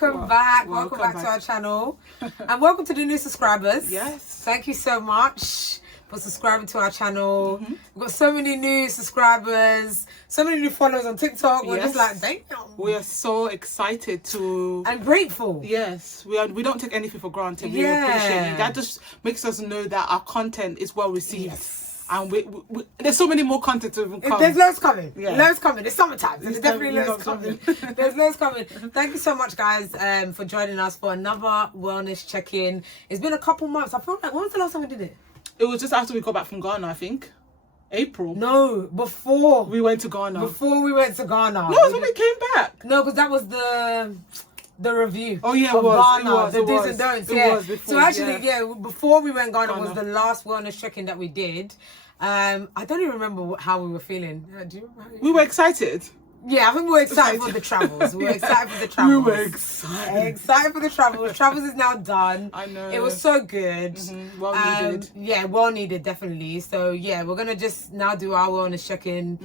Welcome back to our channel. And welcome to the new subscribers. Yes. Thank you so much for subscribing to our channel. We've got so many new subscribers, so many new followers on TikTok. We're just like, damn. We are so excited to... and grateful. Yes. We don't take anything for granted. We appreciate it. That just makes us know that our content is well received. Yes. And we there's so many more content to even come. There's loads coming. Yeah. Loads coming. It's summertime. There's definitely loads coming. coming. There's loads coming. Thank you so much, guys, for joining us for another wellness check-in. It's been a couple months. I feel like, when was the last time we did it? It was just after we got back from Ghana, I think. April. No, before we went to Ghana. Before we went to Ghana. No, it was when we came back. No, because that was the review. Oh yeah, it was. The do's and don'ts. Yeah. So actually, before we went Ghana was the last wellness check-in that we did. I don't even remember how we were feeling. Do you remember? We were excited. Yeah, I think we were excited for the travels. We were excited for the travels. We were excited. Excited for the travels. Travels is now done. I know. It was so good. Well needed. Yeah, well needed, definitely. So yeah, we're gonna just now do our wellness check-in.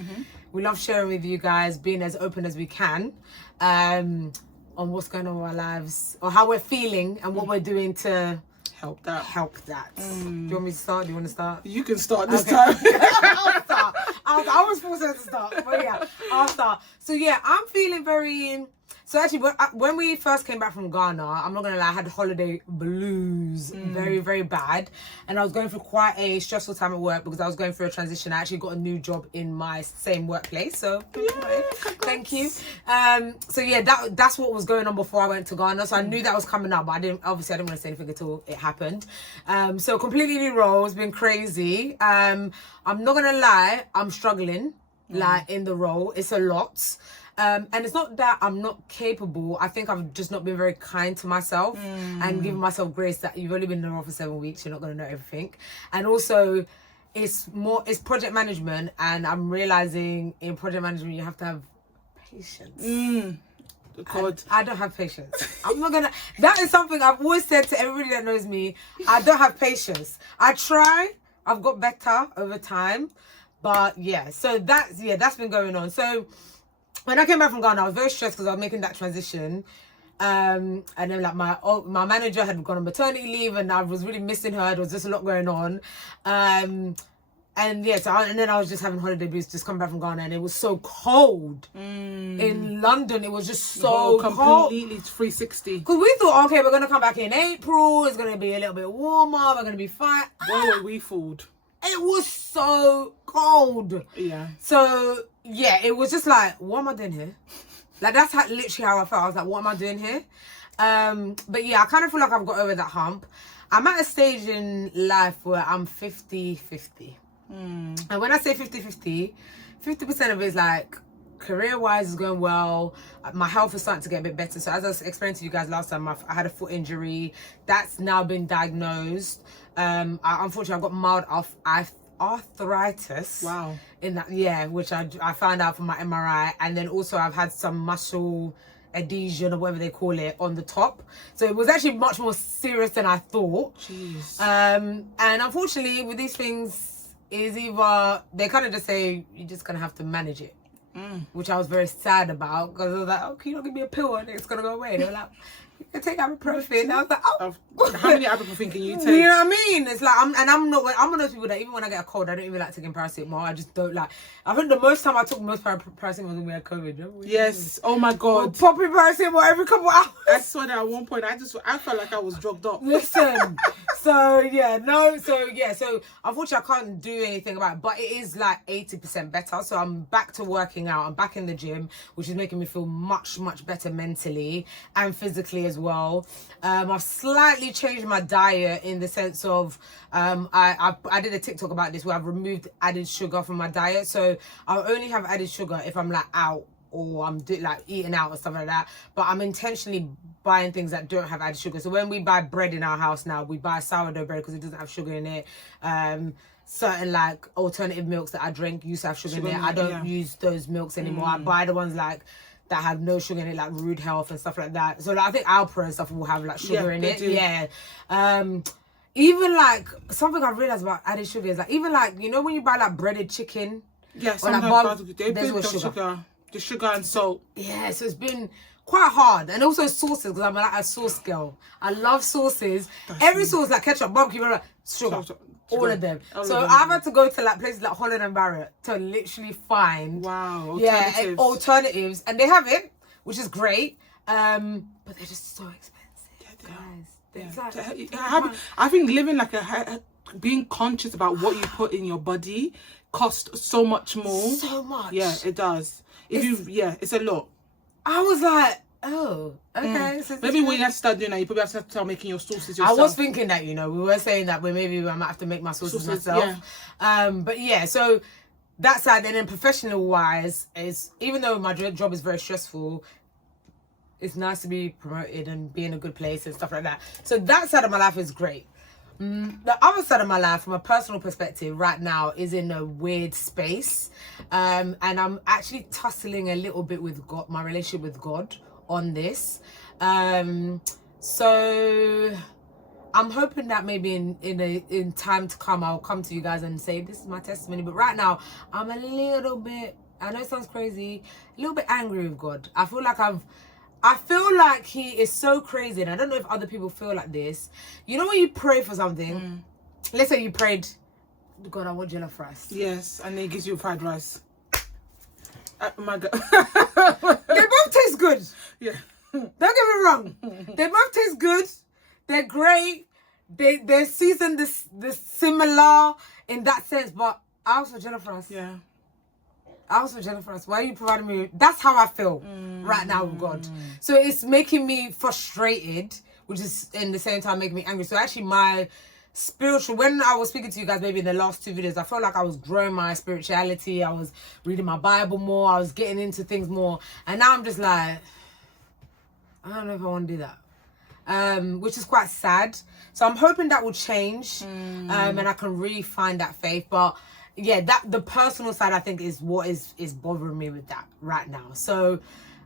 We love sharing with you guys, being as open as we can, on what's going on in our lives, or how we're feeling, and what we're doing to help that. Do you want me to start? Do you want to start? You can start this time. I'll start. I was supposed to start, but yeah, I'll start. So yeah, I'm feeling very... So actually, when we first came back from Ghana, I'm not going to lie, I had holiday blues, very, very bad. And I was going through quite a stressful time at work because I was going through a transition. I actually got a new job in my same workplace. So, thank you. So yeah, that's what was going on before I went to Ghana. So I knew that was coming up, but I didn't want to say anything until it happened. So completely new role, it's been crazy. I'm not going to lie, I'm struggling, like in the role. It's a lot. And it's not that I'm not capable. I think I've just not been very kind to myself and giving myself grace that you've only been in the role for 7 weeks. You're not going to know everything. And also, it's project management. And I'm realizing in project management, you have to have patience. God. I don't have patience. I'm not going to... That is something I've always said to everybody that knows me. I don't have patience. I try. I've got better over time. But yeah, so that's been going on. So... when I came back from Ghana, I was very stressed because I was making that transition. And then like my manager had gone on maternity leave and I was really missing her. There was just a lot going on. And yeah, and then I was just having holiday blues, just coming back from Ghana, and it was so cold. In London, it was just so cold. Completely 360. Because we thought, okay, we're going to come back in April. It's going to be a little bit warmer. We're going to be fine. Where were we fooled? It was so cold. Yeah. So... yeah, it was just like, what am I doing here? Like, that's literally how I felt. I was like, what am I doing here? But yeah, I kind of feel like I've got over that hump. I'm at a stage in life where I'm 50-50. And when I say 50-50, 50% of it is like, career-wise is going well. My health is starting to get a bit better. So as I was explaining to you guys last time, I had a foot injury. That's now been diagnosed. Unfortunately, I've got mild arthritis. Wow. In that, which I found out from my MRI, and then also I've had some muscle adhesion or whatever they call it on the top. So it was actually much more serious than I thought. Jeez. And unfortunately, with these things, is either they kind of just say you're just gonna have to manage it, which I was very sad about because I was like, oh, can you not give me a pill and it's gonna go away? They were like, you can take ibuprofen. And I was like, oh. How many ibuprofen can you take? You know what I mean? It's like, I'm one of those people that even when I get a cold, I don't even like taking paracetamol. I just don't like. I think the most time I took most paracetamol was when we had COVID. Yes. Oh my God. Popping paracetamol every couple hours. I swear that at one point I felt like I was drugged up. Listen. So unfortunately I can't do anything about it, but it is like 80% better. So I'm back to working out. I'm back in the gym, which is making me feel much, much better mentally and physically as well. I've slightly changed my diet in the sense of I did a TikTok about this where I've removed added sugar from my diet. So I'll only have added sugar if I'm like out or I'm like eating out or stuff like that. But I'm intentionally buying things that don't have added sugar. So when we buy bread in our house now, we buy sourdough bread because it doesn't have sugar in it. Certain like alternative milks that I drink used to have sugar in it. I don't use those milks anymore. I buy the ones like that have no sugar in it, like Rude Health and stuff like that. So like, I think Alpro and stuff will have like sugar in it. Do. Yeah. Even like something I've realized about added sugar is like, even like, you know when you buy like breaded chicken? Yeah, or like sometimes they there's put no sugar. The sugar and salt. Yeah, so it's been quite hard. And also sauces, because I'm like a sauce girl. I love sauces. Every sauce, like ketchup, barbecue, sugar. All of them. So I've had to go to like places like Holland and Barrett to literally find alternatives. And they have it, which is great. But they're just so expensive, guys. I think living like being conscious about what you put in your body costs so much more. So much. Yeah, it does. It's a lot. I was like, oh, okay. So maybe when you start doing that, you probably have to start making your sauces yourself. I was thinking that, we were saying that maybe I might have to make my sauces myself. Yeah. But yeah, so that side, and then professional wise, is even though my job is very stressful, it's nice to be promoted and be in a good place and stuff like that. So that side of my life is great. The other side of my life, from a personal perspective, right now is in a weird space, and I'm actually tussling a little bit with God, my relationship with God, on this. So I'm hoping that maybe in time to come, I'll come to you guys and say this is my testimony. But right now, I'm a little bit, I know it sounds crazy, a little bit angry with God. I feel like he is so crazy, and I don't know if other people feel like this. You know when you pray for something, let's say you prayed, God, I want jollof rice. Yes, and then he gives you fried rice. Oh my God. They both taste good. Yeah. Don't get me wrong. They both taste good. They're great. They're seasoned this similar in that sense, but I also jollof rice. Yeah. Why are you providing me? That's how I feel right now with God. So it's making me frustrated, which is in the same time making me angry. So actually my spiritual, when I was speaking to you guys maybe in the last 2 videos, I felt like I was growing my spirituality. I was reading my Bible more. I was getting into things more. And now I'm just like, I don't know if I want to do that. Which is quite sad. So I'm hoping that will change and I can really find that faith. But yeah, that the personal side I think is what is bothering me with that right now. So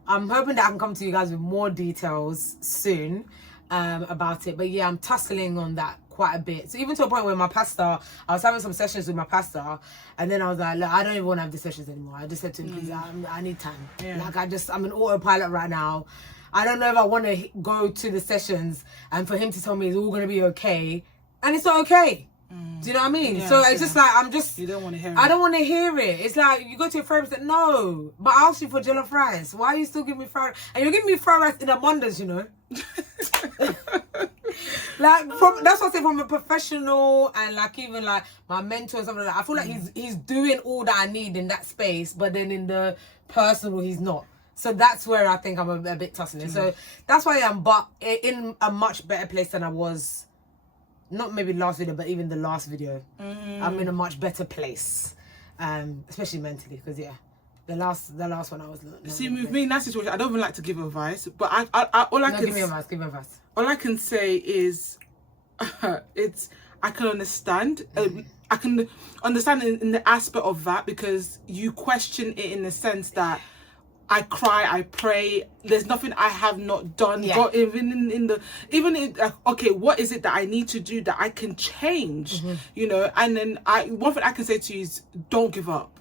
I'm hoping that I can come to you guys with more details soon about it. But yeah, I'm tussling on that quite a bit. So even to a point where I was having some sessions with my pastor, and then I was like, look, I don't even want to have the sessions anymore. I just said to him, please, I need time. Like I'm an autopilot right now. I don't know if I want to go to the sessions and for him to tell me it's all going to be okay. And it's not okay. Do you know what I mean? Yeah, so it's just like, you don't want to hear it. I don't want to hear it. It's like, you go to your therapist and no, but I asked you for jollof rice. Why are you still giving me fried rice? And you're giving me fried rice in abundance, Like, that's what I say, from a professional and like even like my mentor and something like that. I feel like he's doing all that I need in that space, but then in the personal, he's not. So that's where I think I'm a bit tussling. So that's why I am, but in a much better place than I was. Not maybe last video, but even the last video. I'm in a much better place, especially mentally, because the last one I was. See, with me in that situation, I don't even like to give advice, but give me advice. All I can say is, I can understand. I can understand in the aspect of that, because you question it in the sense that I cry, I pray. There's nothing I have not done. Yeah. God, okay, what is it that I need to do that I can change? And then one thing I can say to you is, don't give up.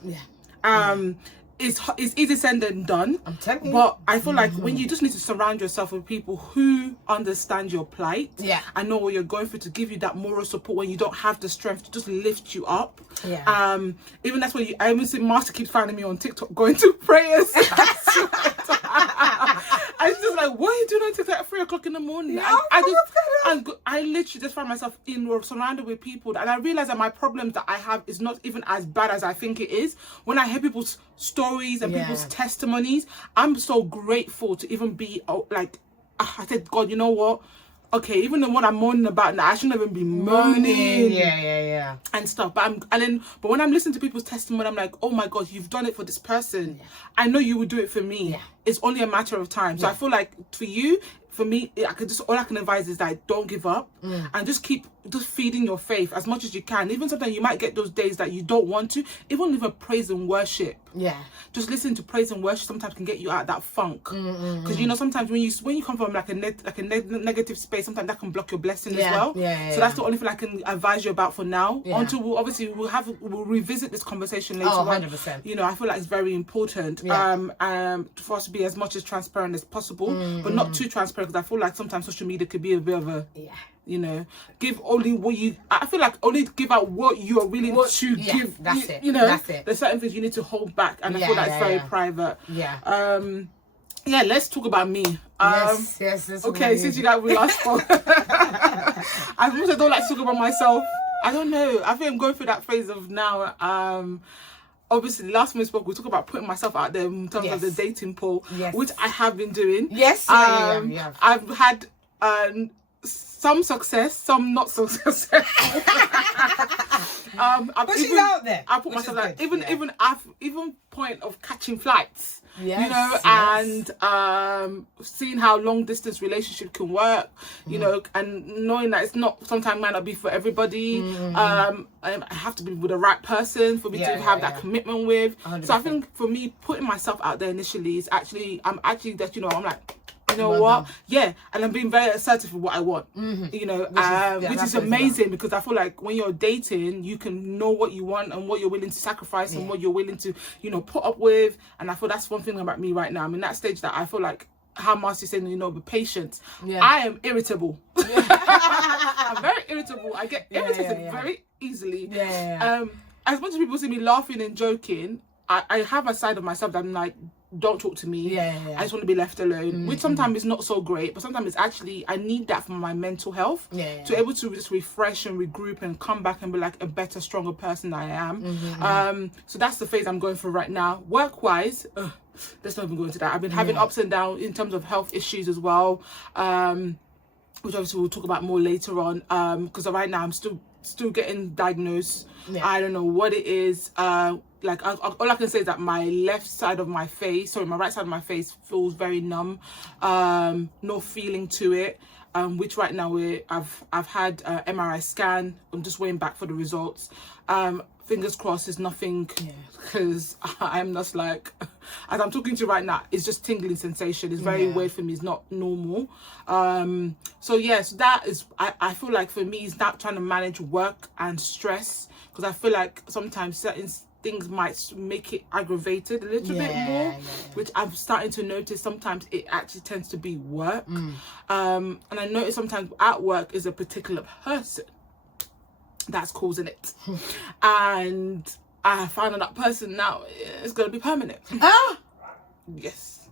It's easy said than done. I'm telling you. But I feel like when you just need to surround yourself with people who understand your plight, and know what you're going through, to give you that moral support when you don't have the strength to just lift you up. Even that's when I even see Master keeps finding me on TikTok going to prayers. I was just like, what are you doing on TikTok at 3 o'clock in the morning? I literally just find myself surrounded with people, and I realize that my problems that I have is not even as bad as I think it is. When I hear people's stories and people's testimonies, I'm so grateful to even be like, I said, God, you know what? Okay, even the one I'm moaning about now, I shouldn't even be moaning. And stuff. But when I'm listening to people's testimony, I'm like, oh my God, you've done it for this person. I know you would do it for me. It's only a matter of time. So I feel like for you, for me, all I can advise is that don't give up and just keep just feeding your faith as much as you can. Even sometimes you might get those days that you don't want to, even praise and worship. Yeah. Just listening to praise and worship sometimes can get you out of that funk. Because you know, sometimes when you come from like a negative space, sometimes that can block your blessing as well. So that's the only thing I can advise you about for now. Until we'll revisit this conversation later on. 100%. You know, I feel like it's very important for us to be as much as transparent as possible, but not too transparent, because I feel like sometimes social media could be a bit of a you know, give only what you. I feel like only give out what you are willing to give. That's it. You know, that's it. There's certain things you need to hold back, and I feel like it's very private. Yeah, let's talk about me. Yes. Okay, since you got we last spoke, I also don't like to talk about myself. I don't know. I think I'm going through that phase of now. Obviously, last time we spoke, we talked about putting myself out there in terms of the dating pool, which I have been doing. Yes, I've had some success, some not so successful. But she's out there. I put myself out. Even point of catching flights. You know, and seeing how long distance relationship can work, you know, and knowing that it's not, sometimes might not be for everybody. I have to be with the right person for me to have that commitment with. 100%. So I think for me, putting myself out there initially is actually, I'm like, you know what? And I'm being very assertive with what I want. You know, which is amazing, because I feel like when you're dating, you can know what you want and what you're willing to sacrifice and what you're willing to, you know, put up with. And I feel that's one thing about me right now. I'm in that stage that I feel like, how Marcy's saying, you know, with patience. I am irritable. I'm very irritable. I get irritated very easily. As much as people see me laughing and joking, I have a side of myself that I'm like, don't talk to me. I just want to be left alone, which sometimes is not so great, but sometimes it's actually, I need that for my mental health, to be able to just refresh and regroup and come back and be like a better, stronger person than I am. So that's the phase I'm going through right now. Work-wise, let's not even go into that. I've been having ups and downs in terms of health issues as well, which obviously we'll talk about more later on, because right now I'm still getting diagnosed. I don't know what it is. Like all I can say is that my right side of my face feels very numb, no feeling to it, which right now I've had MRI scan. I'm just waiting back for the results. Fingers crossed it's nothing, because I'm just like, as I'm talking to you right now, it's just tingling sensation. It's very weird for me. It's not normal. So that is, I feel like for me, it's not trying to manage work and stress, because I feel like sometimes certain things might make it aggravated a little bit more, which I'm starting to notice. Sometimes it actually tends to be work. And I notice sometimes at work is a particular person that's causing it. And I found that person now is going to be permanent. Yes.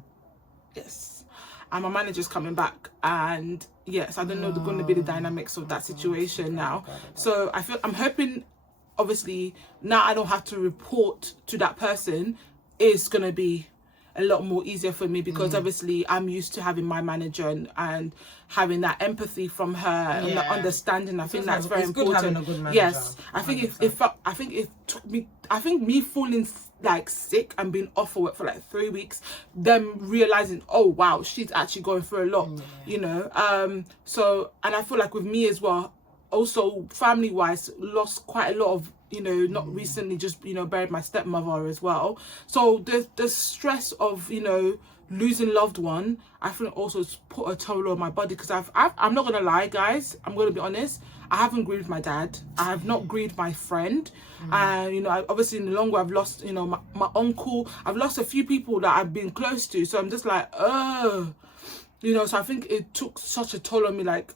And my manager's coming back, and I don't know going to be the dynamics of that situation now. So I'm hoping, obviously, now I don't have to report to that person. It's going to be a lot more easier for me, because obviously I'm used to having my manager and having that empathy from her and the understanding. I think that's very important. Good having a good manager. Yes, I think it took me. I think me falling like sick and being off for work for like 3 weeks, them realizing, oh wow, she's actually going through a lot. You know, so, and I feel like with me as well, also family wise, lost quite a lot of, you know, not recently, just, you know, buried my stepmother as well. So the stress of, you know, losing loved one, I think also put a toll on my body, because I'm not gonna lie, guys, I'm gonna be honest, I haven't grieved my dad, I have not grieved my friend, and you know, obviously in the long run I've lost, you know, my uncle, I've lost a few people that I've been close to, so I'm just like, you know, so I think it took such a toll on me. Like,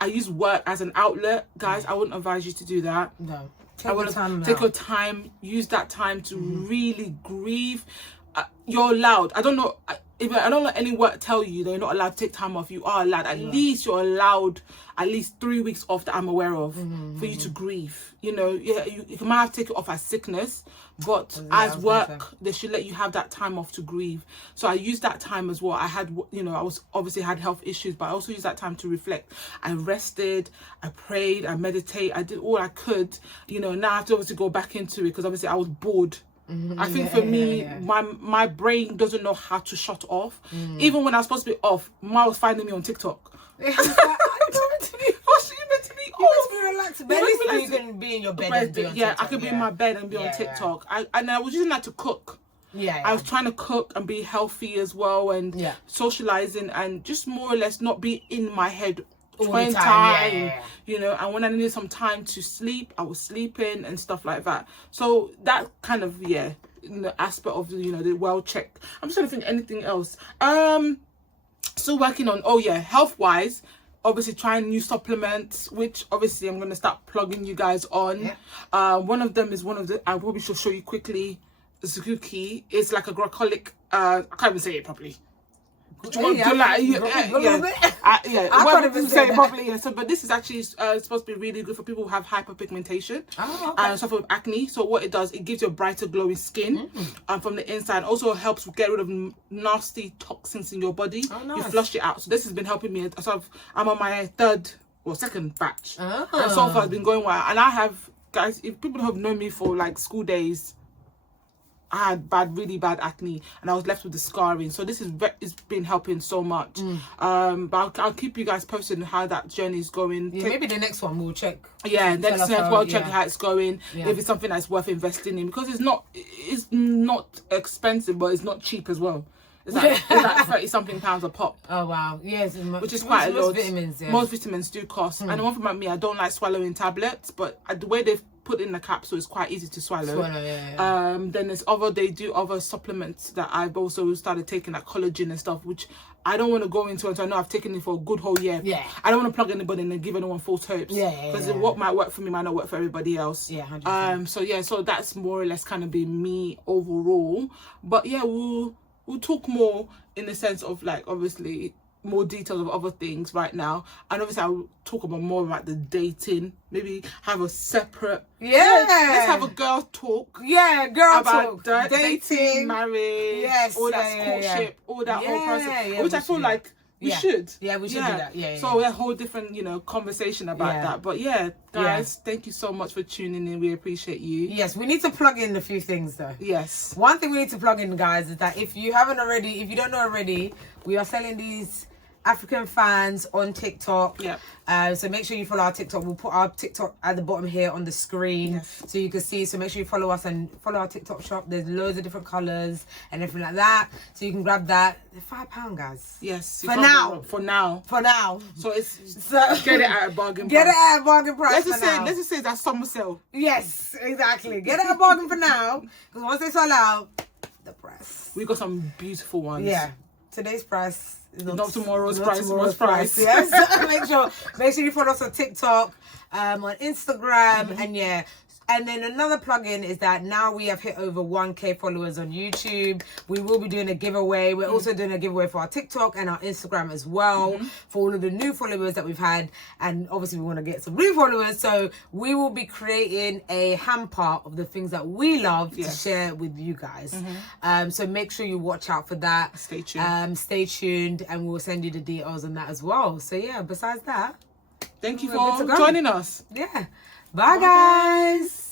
I use work as an outlet, guys. I wouldn't advise you to do that. No. Take your time, use that time to really grieve. You're allowed. I don't know let any work tell you that you're not allowed to take time off. You are allowed. At least you're allowed at least 3 weeks off that I'm aware of for you to grieve. You know, you might have to take it off as sickness, but as work, they should let you have that time off to grieve. So I used that time as well. I had, you know, I was obviously had health issues, but I also used that time to reflect. I rested, I prayed, I meditated, I did all I could. You know, now I have to obviously go back into it, because obviously I was bored. I think for me, my brain doesn't know how to shut off. Even when I was supposed to be off, Ma was finding me on TikTok. What's she meant to be must be relaxed. But at You must least be you can be in your bed and be on yeah, TikTok. I could be in my bed and be on TikTok. And I was using that to cook. Yeah, I was trying to cook and be healthy as well, and socializing, and just more or less not be in my head all the time. You know, and when I needed some time to sleep, I was sleeping and stuff like that. So that kind of in the aspect of the well check. I'm just trying to think anything else. Still working on health wise. Obviously trying new supplements, which obviously I'm gonna start plugging you guys on. One of them is I probably should show you quickly. Zuki. It's like a glycolic. I can't even say it properly. I can't even say it properly. Yeah. So, but this is actually supposed to be really good for people who have hyperpigmentation and suffer with acne. So what it does, it gives you a brighter, glowing skin from the inside. Also helps get rid of nasty toxins in your body. You flush it out. So this has been helping me. So I'm on my second batch, and so far it's been going well. And I have, guys, if people have known me for like school days, I had really bad acne, and I was left with the scarring. So this it's been helping so much. But I'll keep you guys posted on how that journey is going. Maybe the next one we'll check. Yeah, next we'll check how it's going. If it's something that's worth investing in, because it's not expensive, but it's not cheap as well. It's like 30-something pounds a pop. Oh wow, yes, which is quite a lot. Vitamins, most vitamins do cost. And the one thing about me, I don't like swallowing tablets, but the way they've put in the capsule is quite easy to swallow. Then there's they do other supplements that I've also started taking, like collagen and stuff, which I don't want to go into until I know I've taken it for a good whole year. I don't want to plug anybody and then give anyone false hopes. Because what might work for me might not work for everybody else. 100%. So that's more or less kind of been me overall. But we'll talk more in the sense of like obviously more details of other things right now, and obviously I'll talk more about the dating. Maybe have a separate let's have a girl talk. About talk, dating, marriage, all that courtship, all that whole process, which I feel like we should. We should do that. So a whole different conversation about that. But guys, thank you so much for tuning in. We appreciate you. Yes, we need to plug in a few things though. Yes, one thing we need to plug in, guys, is that if you don't know already, we are selling these African fans on TikTok. So make sure you follow our TikTok. We'll put our TikTok at the bottom here on the screen so you can see. So make sure you follow us and follow our TikTok shop. There's loads of different colours and everything like that. So you can grab that. They're £5, guys. Yes. For now. So get it at a bargain price. Get it at a bargain price. Let's just say that's summer sale. Yes, exactly. Get it at a bargain for now. Because once they sell out, the price. We got some beautiful ones. Today's price. Not tomorrow's price. Yes. make sure you follow us on TikTok, on Instagram, and then another plug-in is that now we have hit over 1K followers on YouTube. We will be doing a giveaway. We're also doing a giveaway for our TikTok and our Instagram as well, for all of the new followers that we've had, and obviously we want to get some new followers, so we will be creating a hamper of the things that we love to share with you guys. So make sure you watch out for that. Stay tuned, and we'll send you the details on that as well. So besides that, thank you for joining us. Bye guys.